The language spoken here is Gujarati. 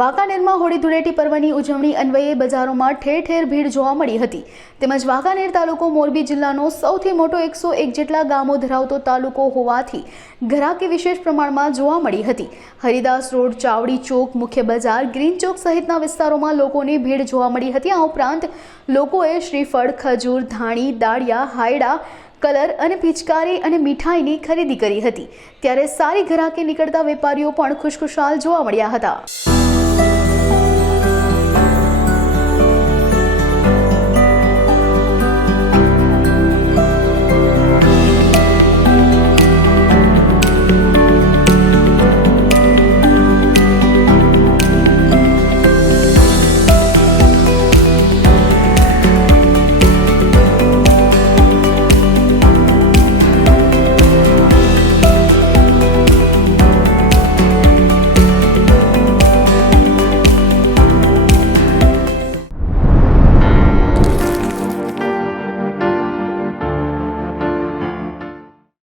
વાંકાનેરમાં હોળી ધૂળેટી પર્વની ઉજવણી અન્વયે બજારોમાં ઠેર ઠેર ભીડ જોવા મળી હતી। તેમજ વાંકાનેર તાલુકો મોરબી જિલ્લાનો સૌથી મોટો 101 જેટલા ગામો ધરાવતો તાલુકો હોવાથી ઘરાકી વિશેષ પ્રમાણમાં જોવા મળી હતી। હરિદાસ રોડ, ચાવડી ચોક, મુખ્ય બજાર, ગ્રીન ચોક સહિતના વિસ્તારોમાં લોકોની ભીડ જોવા મળી હતી। આ ઉપરાંત લોકોએ શ્રીફળ, ખજૂર, ધાણી, દાળિયા, હાયડા, કલર અને પિચકારી અને મીઠાઈની ખરીદી કરી હતી। ત્યારે સારી ઘરાકી નીકળતા વેપારીઓ પણ ખુશખુશાલ જોવા મળ્યા હતા।